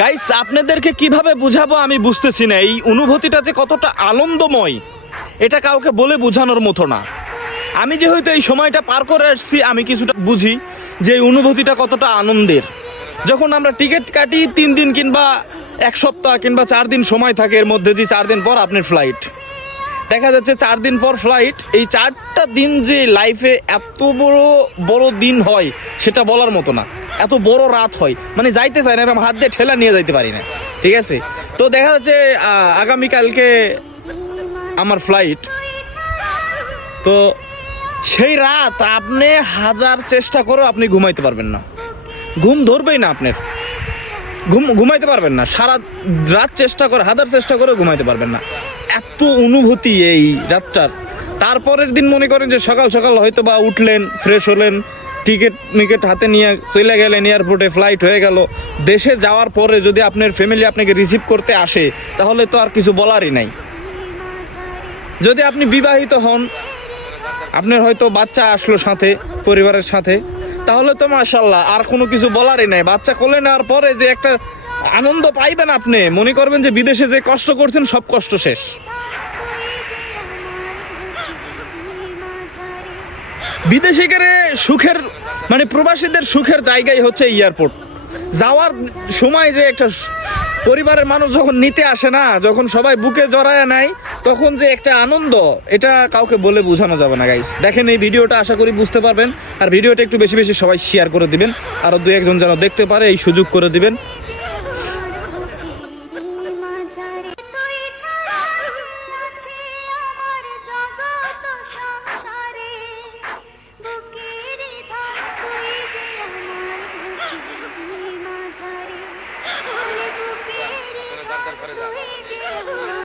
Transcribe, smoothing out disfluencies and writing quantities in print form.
Guys, আপনাদেরকে কিভাবে বুঝাবো আমি বুঝতেছি না। এই অনুভূতিটা যে কতটা আনন্দময় এটা কাউকে বলে বোঝানোর মতো না। আমি যেহেতু এই সময়টা পার করে আসছি, আমি কিছুটা বুঝি যে এই অনুভূতিটা কতটা আনন্দের। যখন আমরা টিকিট কাটি 3 দিন কিংবা 1 সপ্তাহ কিংবা 4 দিন সময় থাকে, এর মধ্যে যে 4 দিন পর আপনার ফ্লাইট, দেখা যাচ্ছে 4 দিন পর ফ্লাইট। এই 4টা দিন যে লাইফে এত বড় বড় দিন হয় সেটা বলার মতো না। এত বড় রাত হয়, মানে যাইতে চাই না, এরকম হাত দিয়ে ঠেলা নিয়ে যাইতে পারি না। ঠিক আছে, তো দেখা যাচ্ছে আগামীকালকে আমার ফ্লাইট। তো সেই রাত আপনি হাজার চেষ্টা করেও আপনি ঘুমাইতে পারবেন না, ঘুম ধরবেই না আপনার, ঘুমাইতে পারবেন না। সারা রাত চেষ্টা করে, হাজার চেষ্টা করে ঘুমাইতে পারবেন না, এত অনুভূতি এই রাতটার। তারপরের দিন মনে করেন যে সকাল সকাল হয়তো বা উঠলেন, ফ্রেশ হলেন, টিকিট হাতে নিয়ে চলে গেলেন এয়ারপোর্টে, ফ্লাইট হয়ে গেল। দেশে যাওয়ার পরে যদি আপনার ফ্যামিলি আপনাকে রিসিভ করতে আসে, তাহলে তো আর কিছু বলারই নাই। যদি আপনি বিবাহিত হন, আপনার হয়তো বাচ্চা আসলো সাথে, পরিবারের সাথে, তাহলে তো মাশাআল্লাহ, আর কোনো কিছু বলারই নাই। বাচ্চা কোলে নেওয়ার পরে যে একটা আনন্দ পাইবেন, আপনি মনে করবেন যে বিদেশে যে কষ্ট করছেন সব কষ্ট শেষ। বিদেশিদের সুখের, মানে প্রবাসীদের সুখের জায়গাই হচ্ছে এয়ারপোর্ট। যাওয়ার সময় যে একটা পরিবারের মানুষ যখন নিতে আসে না, যখন সবাই বুকে জড়ায় নেয়, তখন যে একটা আনন্দ, এটা কাউকে বলে বোঝানো যাবে না। গাইস, দেখেন এই ভিডিওটা, আশা করি বুঝতে পারবেন। আর ভিডিওটা একটু বেশি বেশি সবাই শেয়ার করে দিবেন, আরও 2-1 জন যেন দেখতে পারে, এই সুযোগ করে দিবেন। করে